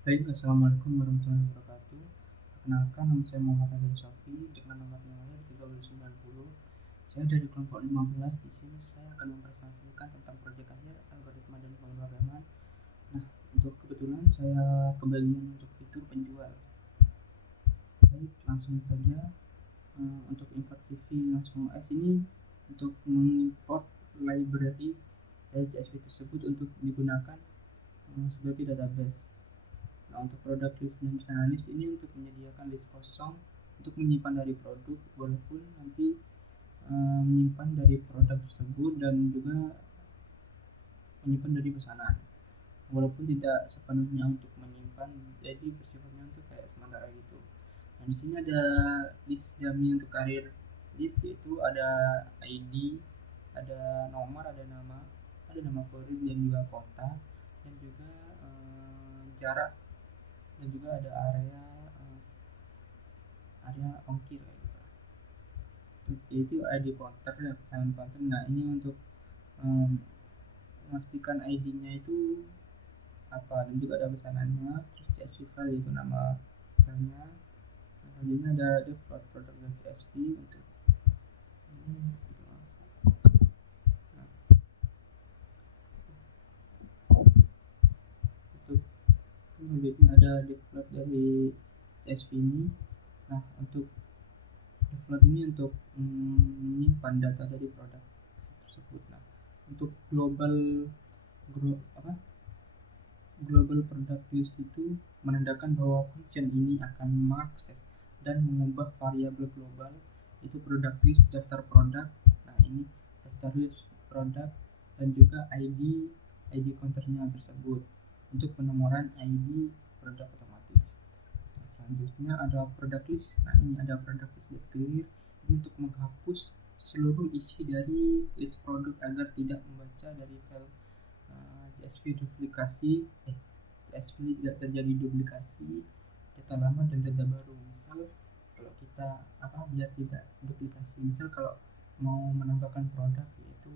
Baik, assalamualaikum warahmatullahi wabarakatuh. Perkenalkan, nama saya Muhammad Adil Sofi dengan nomor lahir 1390. Saya dari kelompok 15. Di sini saya akan mempresentasikan tentang proyek akhir algoritma dan pemrograman. Nah, untuk kebetulan saya kebagian untuk fitur penjual. Baik, langsung saja. Untuk import CV langsung S ini untuk mengimport library dari CSV tersebut untuk digunakan sebagai database. Nah, untuk produk list dan misalnya list ini untuk menyediakan list kosong untuk menyimpan dari produk, walaupun nanti menyimpan dari produk tersebut dan juga menyimpan dari pesanan, walaupun tidak sepenuhnya untuk menyimpan, jadi bersifatnya untuk kayak sementara gitu. Nah, di sini ada list dummy untuk karir list, yaitu ada ID, ada nomor, ada nama kurir dan juga kota, dan juga jarak, dan juga ada area ongkir kayak gitu. Itu ID counter ya, pesanan counter. Nah, ini untuk memastikan ID-nya itu apa, dan juga ada pesanannya, terus CSV file itu nama filenya. Nah, selanjutnya ada default product dan CSV untuk ini gitu. Nah, untuk selanjutnya ada default dari CSV ini. Nah, untuk default ini untuk menyimpan data dari produk tersebut. Nah, untuk global product list itu menandakan bahwa function ini akan mengakses dan mengubah variabel global, itu product list daftar produk. Nah, ini daftar list produk dan juga ID counternya tersebut untuk penomoran ID produk otomatis. Nah, selanjutnya ada product list. Nah, ini ada product list clear, ini untuk menghapus seluruh isi dari list produk agar tidak membaca dari file CSV duplikasi CSV tidak terjadi duplikasi data lama dan data baru. Misal kalau kita biar tidak duplikasi, misal kalau mau menambahkan produk yaitu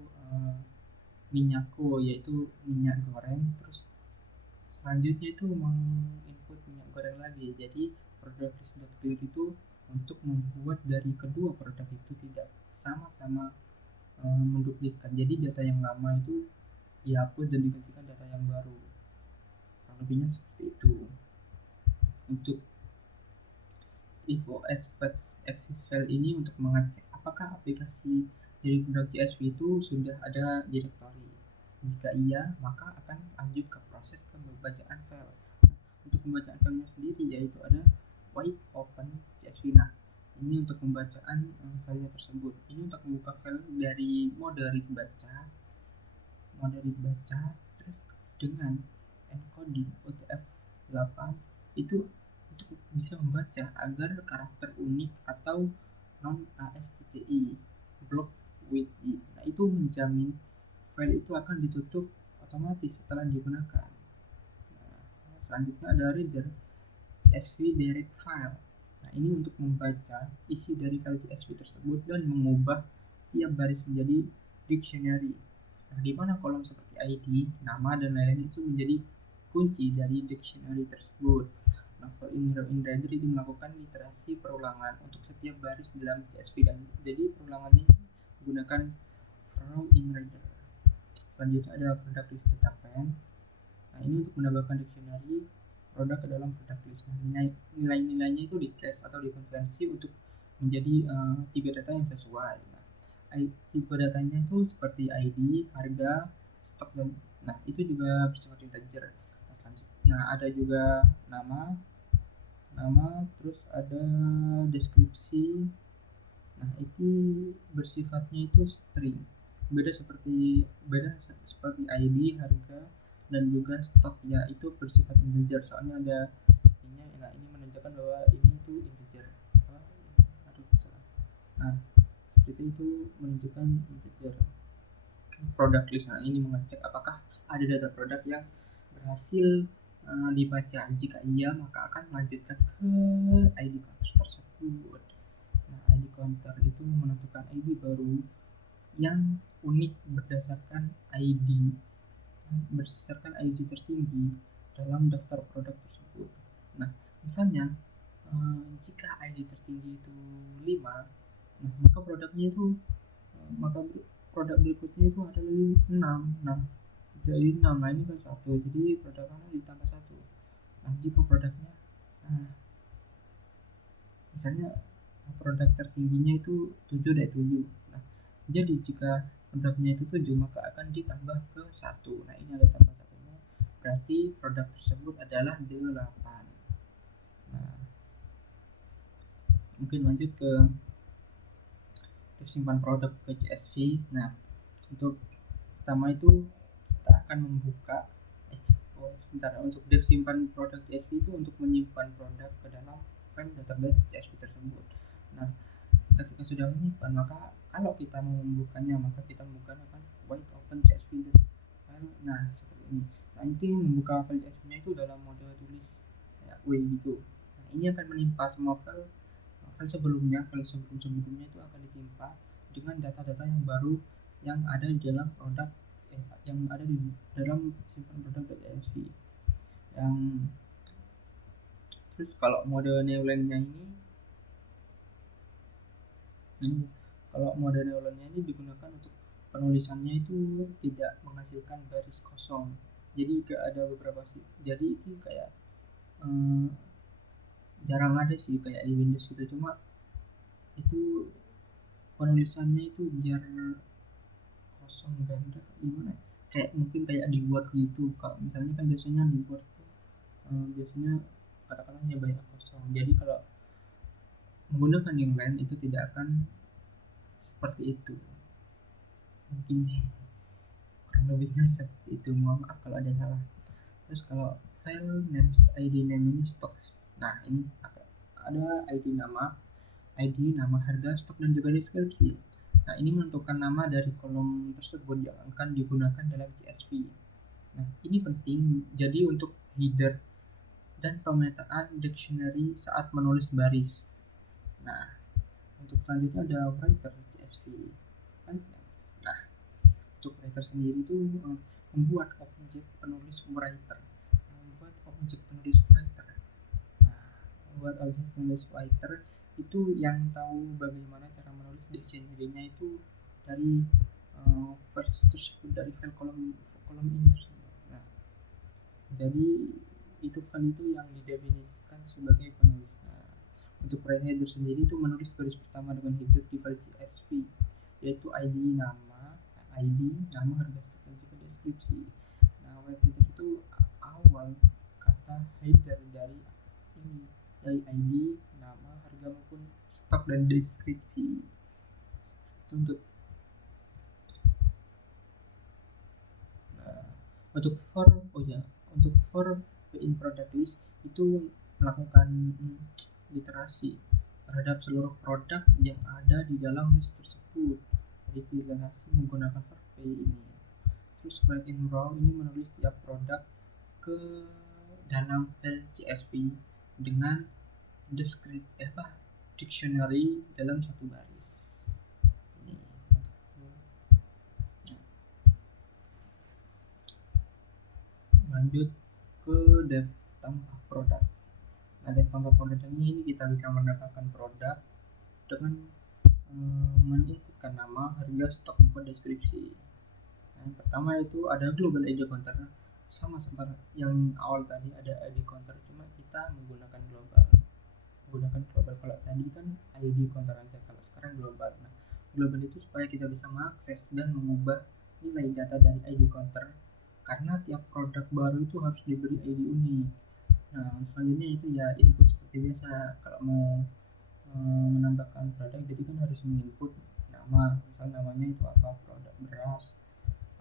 minyako, yaitu minyak goreng, terus selanjutnya itu menginput minyak goreng lagi, jadi produk list.clear itu untuk membuat dari kedua produk itu tidak sama-sama menduplikat, jadi data yang lama itu dihapus dan digantikan data yang baru. Kurang lebihnya seperti itu. Untuk info access file ini untuk mengecek apakah aplikasi dari produk CSV itu sudah ada directory. Jika iya, maka akan lanjut ke proses pembacaan file. Untuk pembacaan filenya sendiri yaitu ada write open CSV. Nah, ini untuk pembacaan filenya tersebut. Ini untuk membuka file dari mode read baca, terus dengan encoding UTF-8 itu untuk bisa membaca agar karakter unik atau non ASCII block with it. Nah, itu menjamin file itu akan ditutup otomatis setelah digunakan. Nah, selanjutnya ada reader CSV direct file. Nah, ini untuk membaca isi dari file CSV tersebut dan mengubah tiap baris menjadi dictionary. Nah, di mana kolom seperti ID, nama, dan lain-lain itu menjadi kunci dari dictionary tersebut. Nah, for in-reader itu melakukan literasi perulangan untuk setiap baris dalam CSV, dan jadi perulangannya menggunakan from in-reader. Selanjutnya ada product list data pen. Nah, ini untuk menambahkan dictionary produk ke dalam product list. Nah, nilai-nilainya itu di cache atau dikonversi untuk menjadi tipe data yang sesuai. Nah, tipe datanya itu seperti ID, harga, stok, dan nah itu juga bersifat integer. Nah, ada juga nama, terus ada deskripsi. Nah, itu bersifatnya itu string. Beda seperti ID, harga, dan juga stok ya, itu bersifat integer, soalnya ada ini. Nah, ini menunjukkan bahwa ini itu integer. Nah, seperti itu menunjukkan integer. Product list. Nah, ini mengecek apakah ada data produk yang berhasil dibaca. Jika iya, maka akan melanjutkan ke ID counter tersebut. Nah, ID counter itu menentukan ID baru yang unik berdasarkan ID tertinggi dalam daftar produk tersebut. Nah, misalnya jika ID tertinggi itu 5, nah maka produknya itu maka produk berikutnya itu adalah 6. Nah, dari 6, nah ini kan satu, jadi produk kanan ditambah satu. Nah, jika produknya nah, misalnya produk tertingginya itu 7 dari 7. Nah, jadi jika produknya itu 7 maka akan ditambah ke satu. Nah, ini ada tambah satunya, berarti produk tersebut adalah 8. Nah, mungkin lanjut ke simpan produk ke CSV. Nah, untuk pertama itu kita akan membuka sebentar, untuk simpan produk CSV itu untuk menyimpan produk ke dalam file database CSV tersebut. Nah, ketika sudah menyimpan, maka kalau kita mau membukanya, maka kita membuka akan white open CSV file. Nah, seperti ini. Nah, nanti membuka file CSV-nya itu dalam mode tulis kayak W gitu. Nah, ini akan menimpa semua file sebelumnya, file sebelumnya itu akan ditimpa dengan data-data yang baru yang ada di dalam produk yang ada di dalam simpan produk.csv. Yang terus kalau mode newline-nya kalau mode newline-nya ini digunakan untuk penulisannya itu tidak menghasilkan garis kosong. Jadi ada beberapa sih. Jadi itu kayak jarang ada sih kayak di Windows gitu, cuma itu penulisannya itu biar kosong ganda gimana, kayak mungkin kayak di Word gitu. Kalau misalnya kan biasanya di Word biasanya kata-katanya banyak kosong, jadi kalau menggunakan yang lain itu tidak akan seperti itu. Mungkin sih kurang lebihnya seperti itu, mohon maaf kalau ada salah. Terus kalau file names ID name ini stok. Nah, ini ada ID nama, harga, stok, dan juga deskripsi. Nah, ini menentukan nama dari kolom tersebut yang akan digunakan dalam CSV. Nah, ini penting jadi untuk header dan pemetaan dictionary saat menulis baris. Nah, untuk selanjutnya ada writer CSV. Nah, untuk writer sendiri itu membuat objek penulis writer. Nah, membuat objek penulis writer itu yang tahu bagaimana cara menulis dictionary-nya itu dari first tersebut, dari file kolom ini tersebut. Nah, jadi itu file itu yang didefinisikan sebagai penulis. Nah, untuk file header sendiri itu menulis baris pertama dengan header di file CSV, yaitu ID nama, harga, stok, dan juga deskripsi. Nah, file header itu awal kata header dari ID, nama, harga maupun stok dan deskripsi. Untuk untuk for in product list itu melakukan literasi terhadap seluruh produk yang ada di dalam list tersebut. Jadi literasi menggunakan for ini. Terus write in raw ini menulis tiap produk ke dalam file CSV dengan dictionary dalam satu baris. Ini lanjut ke dev tanpa produk. Nah, dev tanpa produk ini kita bisa mendapatkan produk dengan menginputkan nama, harga, stok, maupun deskripsi. Nah, yang pertama itu ada global ID counter, sama seperti yang awal tadi ada ID counter, cuma kita menggunakan global. Kalau tadi kan ID counter aja, kalau sekarang global. Nah, global itu supaya kita bisa mengakses dan mengubah nilai data dari ID counter, karena tiap produk baru itu harus diberi ID unik. Nah, selanjutnya itu ya input seperti biasa. Kalau mau menambahkan produk, jadi kan harus menginput nama, misal namanya itu apa, produk beras,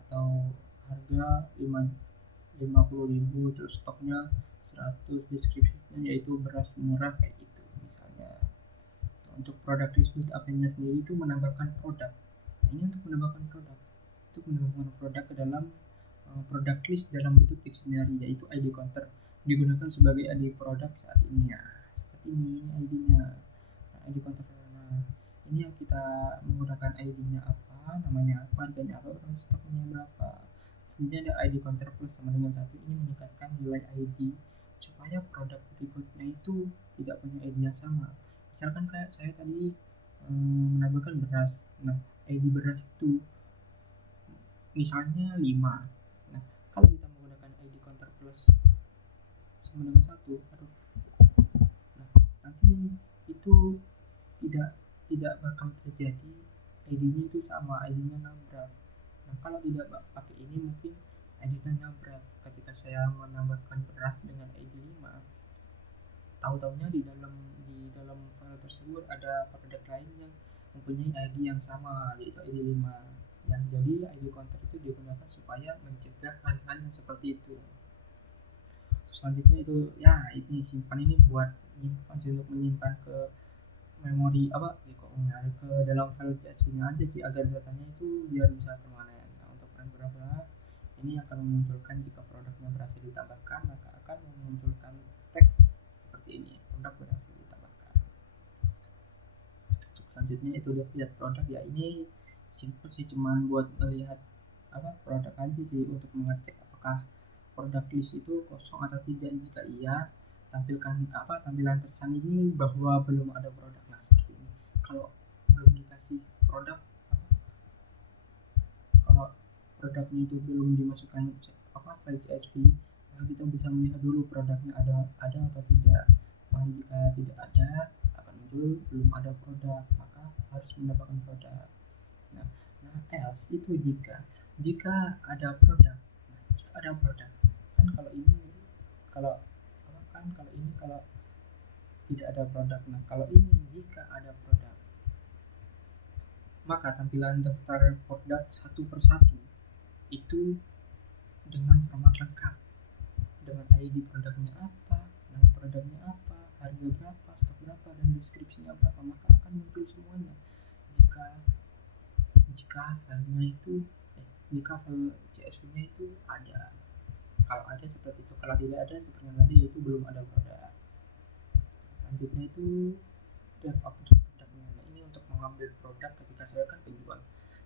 atau harga 50.000, terus stoknya 100, deskripsinya yaitu beras murah kayak gitu misalnya. Nah, untuk produk list apanya sendiri itu menambahkan produk. Nah, ini untuk menambahkan produk ke dalam produk list dalam bentuk dictionary, yaitu ID counter digunakan sebagai ID produk saat ini. Ya, seperti ini ID-nya. Nah, ID counter. Nah, ini yang kita menggunakan ID-nya apa, namanya apa, harganya apa, stoknya berapa. Kemudian ada ID counter plus sama dengan 1, ini meningkatkan nilai ID saya tadi menambahkan beras. Nah, ID beras itu misalnya 5. Nah, kalau kita menggunakan ID counter plus sama dengan 1, aduh, nah, nanti itu tidak tidak bakal terjadi ID-nya itu sama, ID-nya nabrak. Nah, kalau tidak pakai ini mungkin ID-nya nabrak. Ketika saya menambahkan beras dengan ID 5, tahu-taunya di dalam file tersebut ada produk lain yang mempunyai ID yang sama, yaitu ID 5. Ya, jadi ID counter itu digunakan supaya mencegah hal-hal yang seperti itu. Selanjutnya itu ya, ini simpan ini buat nyimpan, untuk menyimpan ke memori apa kok nyari ke dalam file CSV-nya aja sih, agar datanya itu biar bisa permanen. Nah, untuk berapa ini akan memunculkan jika produknya berhasil ditambahkan, maka akan memunculkan teks seperti ini, produk berhasil ditambahkan. Selanjutnya itu lihat produk, ya ini simple sih, cuman buat melihat apa produk aja sih, untuk mengecek apakah produk list itu kosong atau tidak. Jika iya, tampilan pesan ini bahwa belum ada produk. Nah, seperti ini. Kalau belum dikasih produk, kalau produknya itu belum dimasukkan file CSV, maka kita bisa melihat dulu produknya ada atau tidak. Nah, jika tidak ada, akan muncul belum ada produk, maka harus mendapatkan produk. Nah, else itu jika ada produk. Nah, jika ada produk, kan kalau ini kalau tidak ada produk. Nah, kalau ini jika ada produk, maka tampilan daftar produk satu persatu itu dengan format lengkap, dengan ID produknya apa, nama produknya apa, harga berapa, stok berapa, dan deskripsinya berapa, maka akan muncul semuanya. Jika filenya itu jika file CSV-nya itu ada. Kalau ada seperti itu, kalau tidak ada seperti yang tadi, itu belum ada produk. Selanjutnya itu update produknya. Nah, ini untuk mengambil produk ketika saya kan penjual,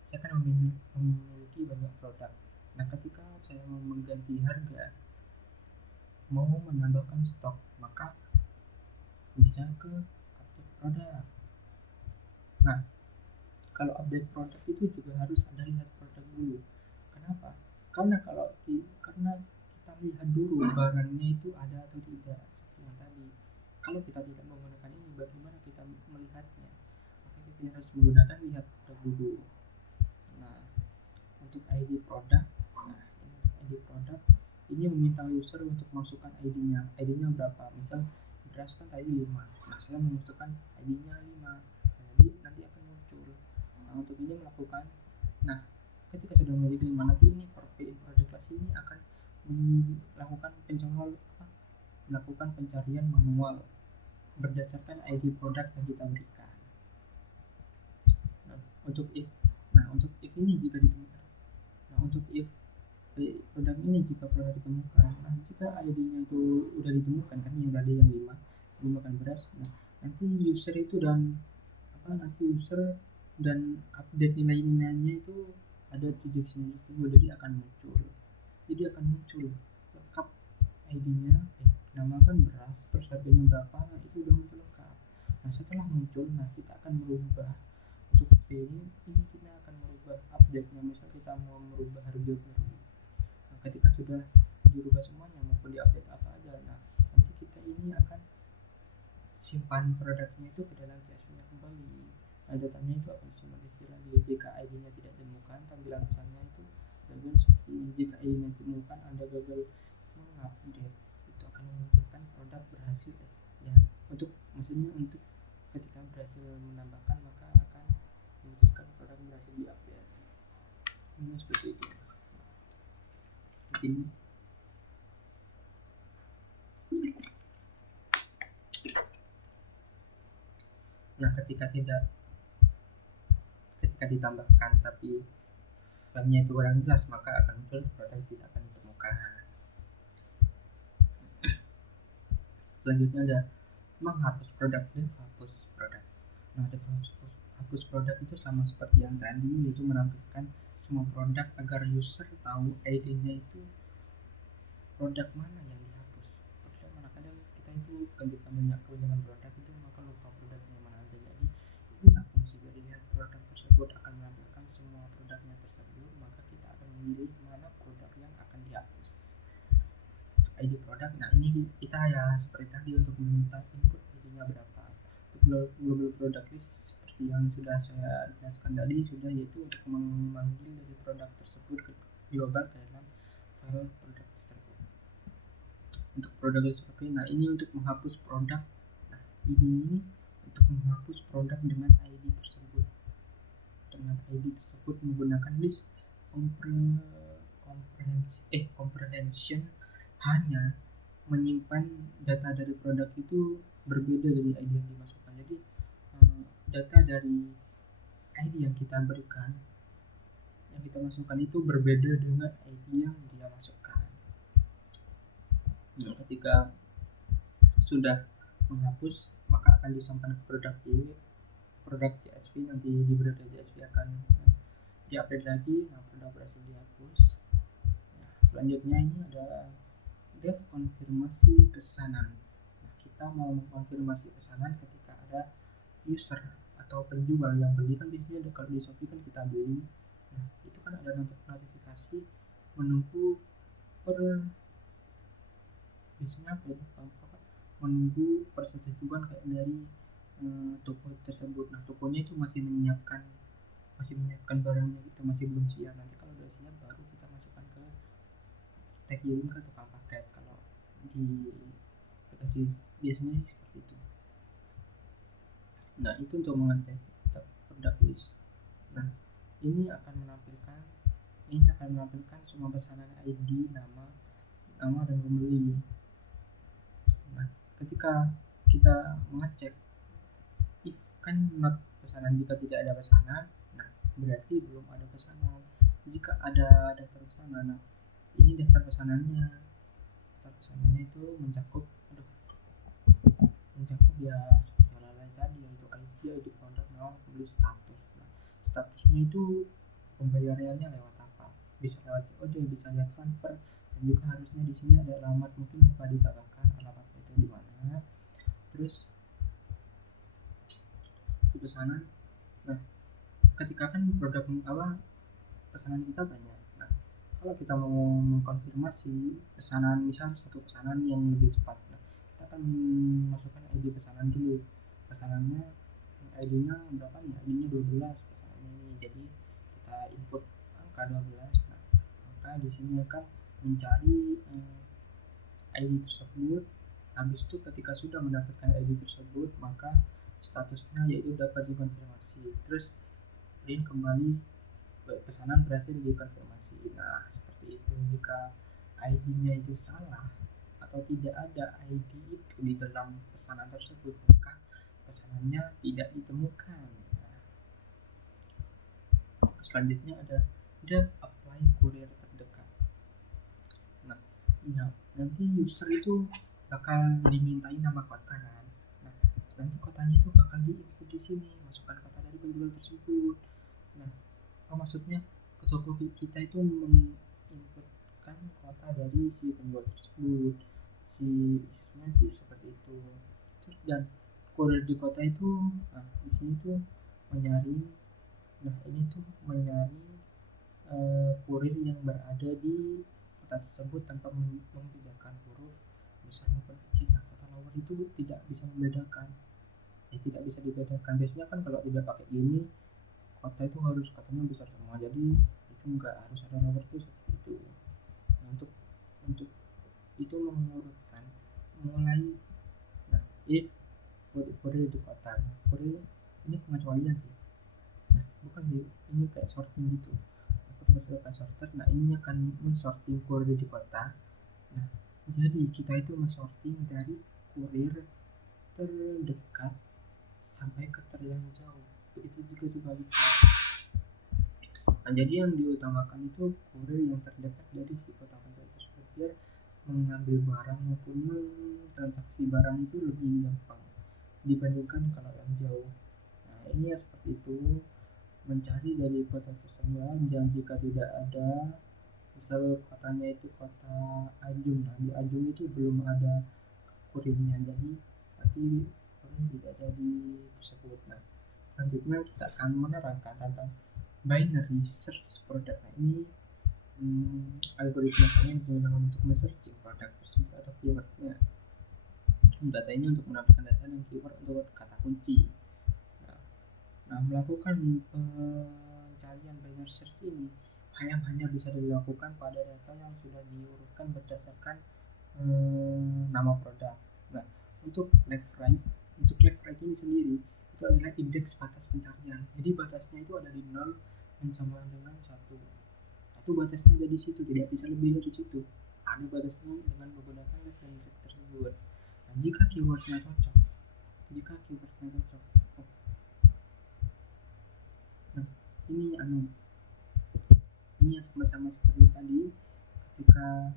saya kan memiliki banyak produk. Nah, ketika saya mau mengganti harga, mau menambahkan stok, maka bisa ke update produk. Nah, kalau update produk itu juga harus ada lihat produk dulu. Kenapa? Karena kita lihat dulu barangnya itu ada atau tidak, seperti yang tadi. Kalau kita tidak menggunakan ini, bagaimana kita melihatnya? Maka kita harus menggunakan lihat produk dulu. Nah, untuk ID produk, ini meminta user untuk masukkan ID-nya berapa. Misal beras kan tadi 5, nah saya memasukkan ID-nya 5, jadi nanti akan muncul. Nah, untuk ini melakukan, nah ketika sudah memiliki 5, nanti ini produk class ini akan melakukan pencarian manual berdasarkan ID produk yang kita berikan. Nah, untuk if ini jika ditemukan. Nah, untuk if produk ini jika pernah ditemukan, nah jika ID-nya itu udah ditemukan kan, yang tadi yang 5 ditemukan beras, nah nanti user dan update nilai-nilainya itu ada di sini, jadi akan muncul lengkap ID-nya, nama kan beras, terus harganya berapa, nah itu udah muncul lengkap. Nah, setelah muncul, nah kita akan merubah untuk ini kita akan merubah update-nya. Misal kita mau merubah harga baru, nah ketika sudah dirubah semuanya maupun diupdate apa aja, nah nanti kita ini akan simpan produknya itu ke dalam CSV-nya kembali. Nah, datanya itu akan disimpan lagi. Jika ID-nya tidak ditemukan, tampilan pesannya itu gagal seperti ini. Jika ID-nya ditemukan, Anda gagal mengupdate, itu akan memunculkan produk berhasil. Ya, maksudnya untuk ketika berhasil menambahkan, maka akan memunculkan produk berhasil diupdate. Ini seperti itu. Ini nah, ketika ditambahkan tapi filenya itu kurang jelas, maka akan muncul produk tidak akan ditemukan. Selanjutnya ada menghapus produk, hapus produk. Nah, hapus produk itu sama seperti yang tadi, yaitu menampilkan semua produk agar user tahu ID-nya itu produk mana yang dihapus. Produk mana, kadang kita itu ketika banyak dengan produk itu maka lupa produknya mana aja. Jadi tersebut akan menampilkan semua produknya tersebut, maka kita akan memilih mana produk yang akan dihapus. ID produk, nah ini kita ya seperti tadi untuk meminta input ID-nya berapa. Untuk global product list seperti yang sudah saya jelaskan tadi sudah, yaitu untuk memanggil dari produk tersebut ke global ke dalam file produk tersebut. Untuk produk discovery, nah ini untuk menghapus produk. Nah ini untuk menghapus produk dengan ID tersebut, menggunakan list comprehension hanya menyimpan data dari produk itu berbeda dari ID yang dimasukkan. Jadi data dari ID yang kita berikan, yang kita masukkan itu berbeda dengan ID yang dia masukkan. Nah, ketika sudah menghapus, maka akan disampaikan ke produk CSV, nanti di produk CSV akan diupdate lagi. Nah, produk berhasil dihapus. Nah, selanjutnya ini ada dev konfirmasi pesanan. Nah, kita mau mengkonfirmasi pesanan ketika ada user atau penjual yang beli. Kan biasanya kalau di Shopee kan kita beli, nah itu kan ada notifikasi menunggu biasanya menunggu persetujuan kayak dari toko tersebut. Nah tokonya itu masih menyiapkan barangnya, gitu masih belum siap. Nanti kalau udah siap baru kita masukkan ke tag kirim ke tukang paket. Kalau di aplikasi biasanya sih seperti itu. Nah itu untuk mengecek produk list. Nah ini akan menampilkan semua pesanan ID, nama dan pembeli. Nah ketika kita mengecek if kan not pesanan, jika tidak ada pesanan, nah berarti belum ada pesanan. Jika ada daftar pesanan, nah ini daftar pesanannya itu mencakup ya seperti tadi, yaitu ID produk, nama, pembeli, status. Nah statusnya itu pembayarannya lewat apa, bisa lewat COD, bisa lewat transfer, dan juga harusnya di sini ada alamat, mungkin lupa ditambahkan alamatnya itu di mana. Terus di pesanan, nah ketika kan produk pesanan kita banyak, nah kalau kita mau mengkonfirmasi pesanan, misal satu pesanan yang lebih cepat, nah kita akan masukkan ID pesanan dulu. Pesanannya ID-nya berapa nih? ID-nya 12 pesanan ini, jadi kita input angka 12. Nah maka di sini akan mencari ID tersebut. Habis itu ketika sudah mendapatkan ID tersebut, maka statusnya yaitu dapat dikonfirmasi. Terus print kembali pesanan berhasil dikonfirmasi. Nah seperti itu. Jika ID-nya itu salah atau tidak ada ID itu di dalam pesanan tersebut, maka pesanannya tidak ditemukan. Nah, selanjutnya ada dev apply courier terdekat. Nah nanti user itu bakal dimintai nama kota kan. Nah nanti kotanya itu bakal diinput di sini, masukkan kota dari penjual tersebut. Nah maksudnya ke toko kita itu menginputkan kota dari si penjual tersebut, si isinya sih seperti itu. Terus dan kurir di kota itu, nah di sini tuh menyaring, nah ini tuh menyaring kurir yang berada di kota tersebut tanpa membedakan huruf besar maupun kecil. Nah kota nomor itu tidak bisa membedakan, tidak bisa dibedakan. Biasanya kan kalau tidak pakai gini, kota itu harus katanya besar semua, jadi itu enggak harus ada nomor itu seperti itu. Nah, untuk itu mengurutkan mulai, nah if kurir di kota, kurir ini pengecualian sih, nah bukan sih, ini kayak sorting gitu. Aku akan sorter. Nah ini akan men-sorting kurir di kota. Nah jadi kita itu men-sorting dari kurir terdekat sampai ke yang jauh, begitu juga sebaliknya. Nah jadi yang diutamakan itu kurir yang terdekat dari si kota penjual tersebut, biar mengambil barang maupun transaksi barang itu lebih gampang dibandingkan kalau yang jauh. Nah ini ya seperti itu, mencari dari kota tersebut. Dan jika tidak ada, misal kotanya itu kota Ajung, nah di Ajung itu belum ada kurirnya, jadi nanti kurir tidak ada di tersebut. Nah Selanjutnya kita akan menerangkan tentang binary search product. Nah, ini algoritma saya digunakan untuk men-searching produk tersebut atau keywordnya. Data ini untuk mendapatkan data dan keyword untuk kata kunci. Nah, melakukan pencarian binary search ini hanya bisa dilakukan pada data yang sudah diurutkan berdasarkan nama produk. Nah, untuk left right ini sendiri itu adalah indeks batas pencarian. Jadi batasnya itu ada di 0 dan sama dengan 1. Itu batasnya ada di situ, tidak bisa lebih dari situ. Ada batasnya dengan menggunakan left dan right tersebut. Nah, jika keywordnya cocok, nah ini yang sama-sama seperti tadi, ketika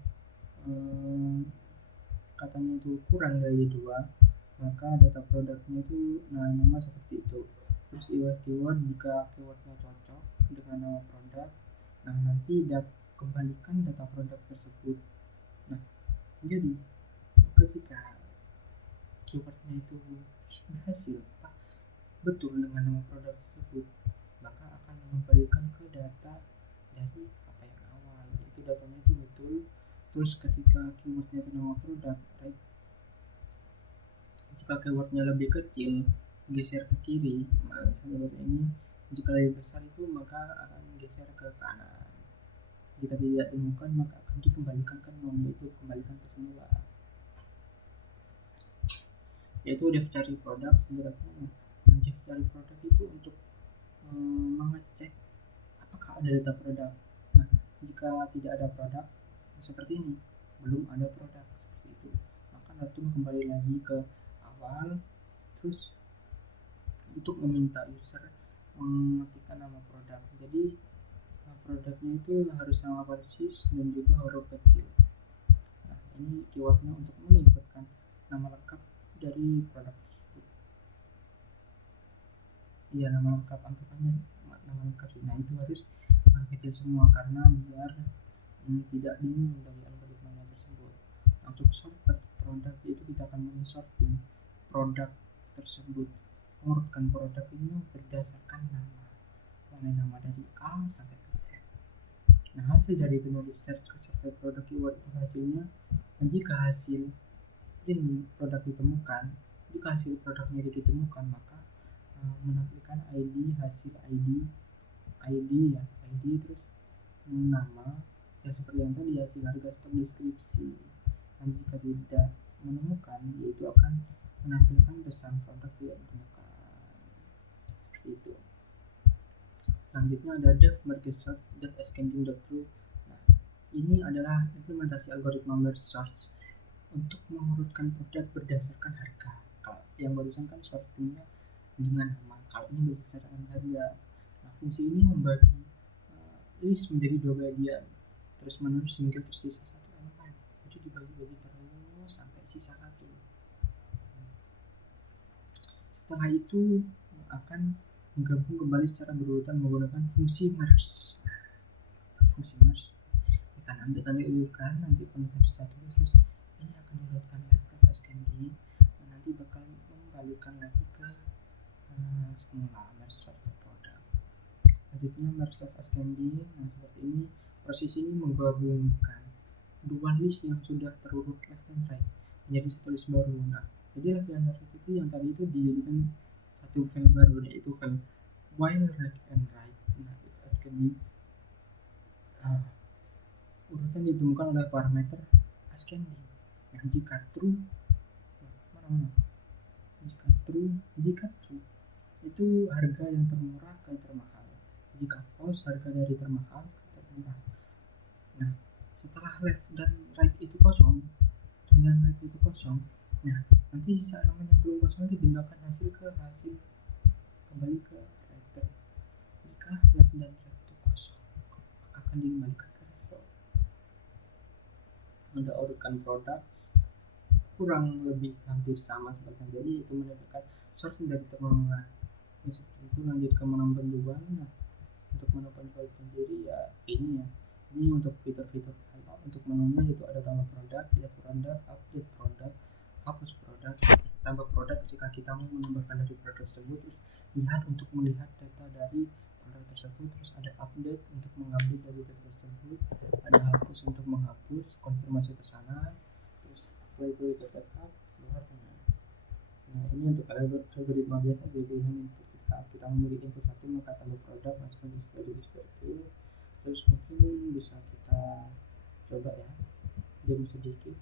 katanya itu kurang dari 2, maka data produknya itu nama seperti itu. Terus keyword jika keywordnya cocok dengan nama produk, nah nanti kembalikan data produk tersebut. Nah, jadi ketika keywordnya itu berhasil betul dengan nama produk tersebut, maka akan mengembalikan ke data dari apa yang awal, yaitu datanya itu betul. Terus ketika keywordnya itu nama produk, right? Jika keywordnya lebih kecil, geser ke kiri. Nah, misalnya ini jika lebih besar itu maka akan geser ke kanan. Jika tidak ditemukan maka akan dikembalikan ke nol, yaitu kembalikan ke semula. Yaitu def cari produk singkatnya. Def cari produk itu untuk mengecek apakah ada data produk. Nah, jika tidak ada produk seperti ini, belum ada produk seperti itu, maka langsung kembali lagi ke awal. Terus untuk meminta user mengetikkan nama produk, jadi produknya itu harus sama persis dan juga huruf kecil. Nah, ini keywordnya untuk menginputkan nama lengkap dari produk tersebut. Ya, nama lengkap, anggapannya nama lengkap. Nah, itu harus kecil semua karena biar tidak bingung dari algoritmanya tersebut. Nah, untuk sorted produk itu kita akan men-sorting produk tersebut, mengurutkan produk ini berdasarkan nama, mulai nama dari A sampai ke Z. Nah, hasil dari binary search ke sorted produk keyword itu hasilnya, dan jika hasil print produk ditemukan, jika hasil produknya ditemukan, maka menampilkan ID, hasil ID terus nama yang seperti yang tadi, hasil harga stok deskripsi. Dan jika tidak menemukan, yaitu akan menampilkan pesan produk tidak ditemukan, seperti itu. Selanjutnya ada def merge sort ascending.true. Nah, ini adalah implementasi algoritma merge search untuk mengurutkan produk berdasarkan harga. Kalau yang barusan kan sortingnya dengan nama, kalau ini berdasarkan harga. Nah, fungsi ini membagi list menjadi 2 bagian terus menerus hingga tersisa 1 elemen. Jadi dibagi-bagi terus sampai sisa 1. Setelah itu akan menggabung kembali secara berurutan menggunakan fungsi merge. Fungsi merge akan ambil urutan, nanti penulisan satu terus ini akan diurutkan left ascending, nanti bakal mengembalikan lagi ke semula merge sorted product. Selanjutnya merge ascending. Nah, seperti ini. Proses ini menggabungkan 2 list yang sudah terurut left and right menjadi 1 list baru. Nah, jadi left dan right itu yang tadi itu dijadikan 1 file baru, yaitu file while left and right. Nah, ascending urutan ditemukan oleh parameter ascending. Nah, jika true jika true itu harga yang termurah ke termahal, jika false harga dari termahal ke termurah. Nah, setelah left dan right itu kosong, nah nanti sisa elemen yang belum kosong ditambahkan hasil kembali ke writer. Jika left dan right itu kosong, maka akan dikembalikan ke result. Ada urutkan produk kurang lebih hampir sama seperti yang tadi, itu menunjukkan source dari termahal. Nah, seperti itu. Lanjut ke menu penjualan. Nah, untuk menu penjualan sendiri ya ini untuk fitur-fitur untuk menunya itu ada tambah produk, lihat produk, update produk, hapus produk, tambah produk jika kita mau menambahkan dari produk tersebut, terus lihat untuk masuk ke sana, terus apply ke setup keluar. Nah ini untuk algoritma biasa jadi pilihan input. Kita memberi input satu maka tambah produk masukkan di seperti itu. Terus mungkin bisa kita coba ya demo sedikit.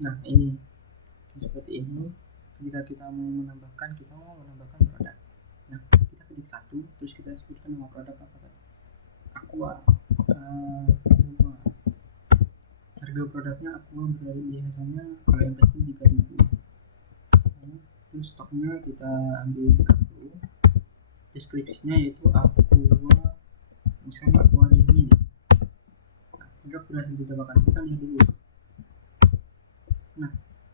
Nah ini seperti ini. Ketika kita mau menambahkan produk. Nah kita ketik satu, terus kita sebutkan nama produk apa tadi? Aqua. Harga produknya Aqua berada biasanya kalau yang kecil 3.000. Terus stoknya kita ambil 30. Deskripsinya yaitu Aqua, misalnya Aqua ini. Nah, produk berhasil didapatkan, kita lihat dulu.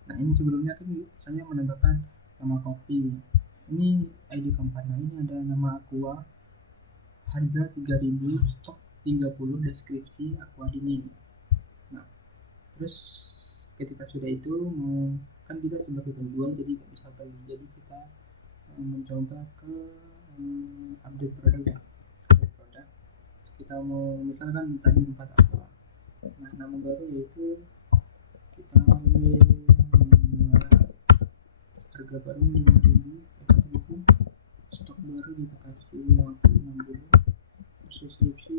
Nah ini sebelumnya kan saya menambahkan nama kopi. Ini ID company. Nah, ini ada nama Aqua, harga 3.000, stok 30, deskripsi Aqua ini. Nah terus ketika sudah itu kan kita sebagai penjual jadi nggak bisa beli, jadi kita mencoba ke update produk ya. Update produk kita mau misalkan tadi 4 Aqua. Nah nama baru yaitu kita harga baru 5.000, stok baru kita kasih 60, deskripsi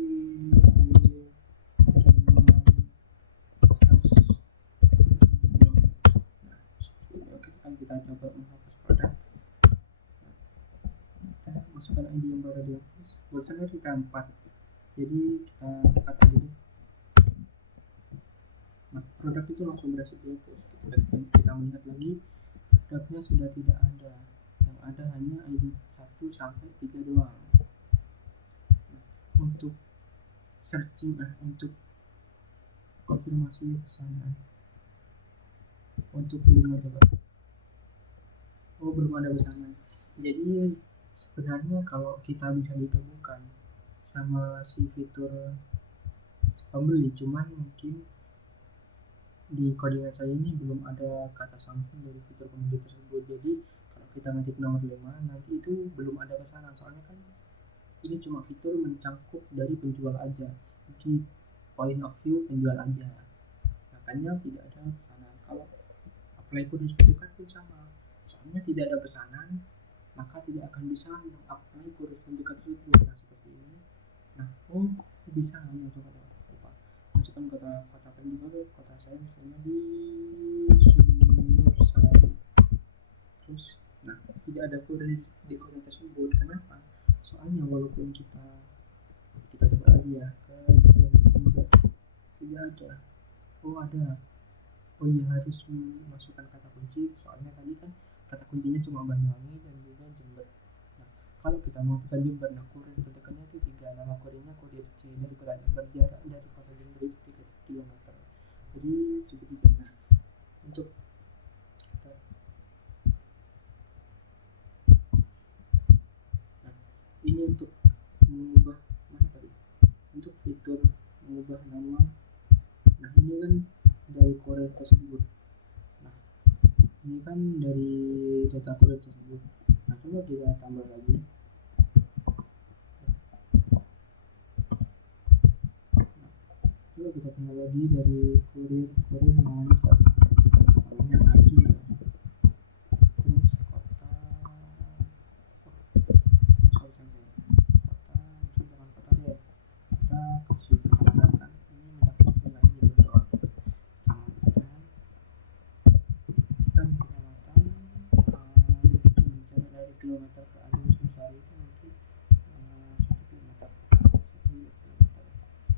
kita coba menghapus produk. Kita masukkan ID yang baru dihapus. Bosannya kita 4, jadi kita cut aja deh. Nah produk itu langsung berhasil dihapus. Kita melihat lagi produknya sudah tidak ada, yang ada hanya ID 1 sampai 3 doang. Nah, untuk searching untuk konfirmasi pesanan untuk 5 coba. Oh belum ada pesanan. Jadi sebenarnya kalau kita bisa digabungkan sama si fitur pembeli, cuman mungkin di codingan saya ini belum ada kata sambung dari fitur pembeli tersebut. Jadi kalau kita ngetik nomor 5 nanti itu belum ada pesanan, soalnya kan ini cuma fitur mencangkup dari penjual aja, jadi point of view penjual aja, makanya tidak ada pesanan. Kalau apply pun disebutkan pun sama, soalnya tidak ada pesanan maka tidak akan bisa mengapply kursus terdekat tersebut. Nah seperti ini. Nah bisa hanya coba masukkan kota penjual, kota saya misalnya di Sumbersari. Terus nah tidak ada kurir di kota tersebut. Kenapa? Soalnya walaupun kita coba lagi ya ke tidak ada. Ada. Iya harus memasukkan kata kunci, soalnya tadi kan kata kuncinya cuma Banyuwangi dan juga Jember. Nah kalau kita mau ke Jember, nah kurir terdekatnya itu 3, nama kurirnya kurir C dari kota Jember, jarak dari kota Jember itu 3 km. Jadi seperti itu. Nah untuk ini untuk mengubah untuk fitur mengubah nama. Nah ini kan dari kurir tersebut. Nah ini kan dari data kurir tersebut. Nah coba kita tambah lagi. Coba kita tambah lagi dari kurir namanya siapa? Namanya Agi ya. Terus kota misalkan kota deh. Kita kasih kecamatan, ini mencakup wilayah di doang. Kecamatan dari kilometer ke Agung Sari itu mungkin 1 kilometer.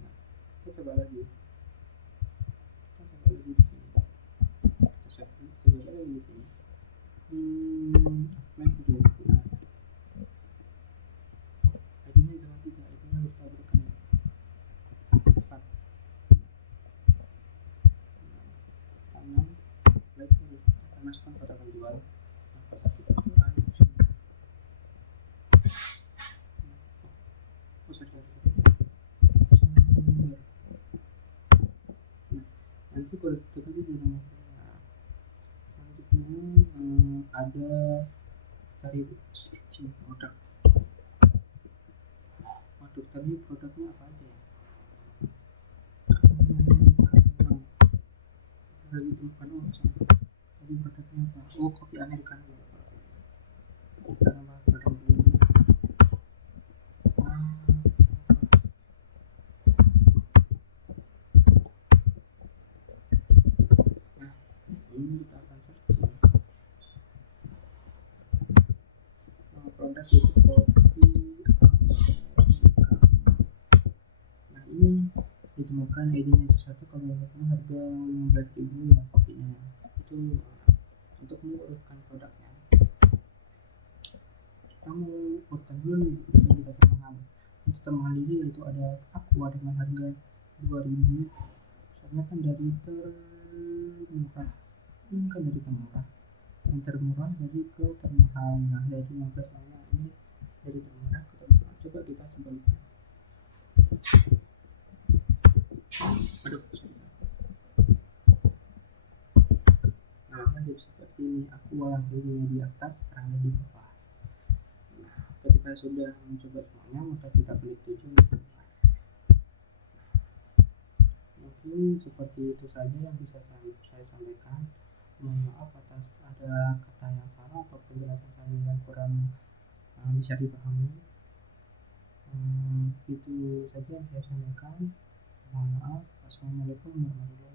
Nah kita coba lagi di sini. tadi produknya apa aja ya? Karena lagi temukan tadi produknya apa? Oh, kopi americano. Kita tambah produk dulu. Nah, ini kita akan searching nama produk itu kopi americano. Nah, ini ditemukan ID-nya itu satu, kalau harga 15.000 ya kopinya. Itu untuk mengurutkan produknya. Kita mau urutkan dulu nih, bisa kita termahal. Untuk termahal ini yaitu ada Aqua dengan harga 2.000. Soalnya kan dari termurah, ini kan dari termurah, yang termurah dari ke termahal. Nah, dari 15 ini dari termurah ke termahal. Coba kita sebaliknya. Aduh, nah, ada seperti ini. Aqua yang kirinya di atas, terangnya di bawah. Nah, ketika sudah mencoba semuanya, maka kita klik 7. Mungkin seperti itu saja yang bisa saya sampaikan. Mohon maaf atas ada kata yang salah atau penjelasan saya yang kurang bisa dipahami. Itu saja yang saya sampaikan. Mohon maaf. Wassalamualaikum warahmatullahi wabarakatuh.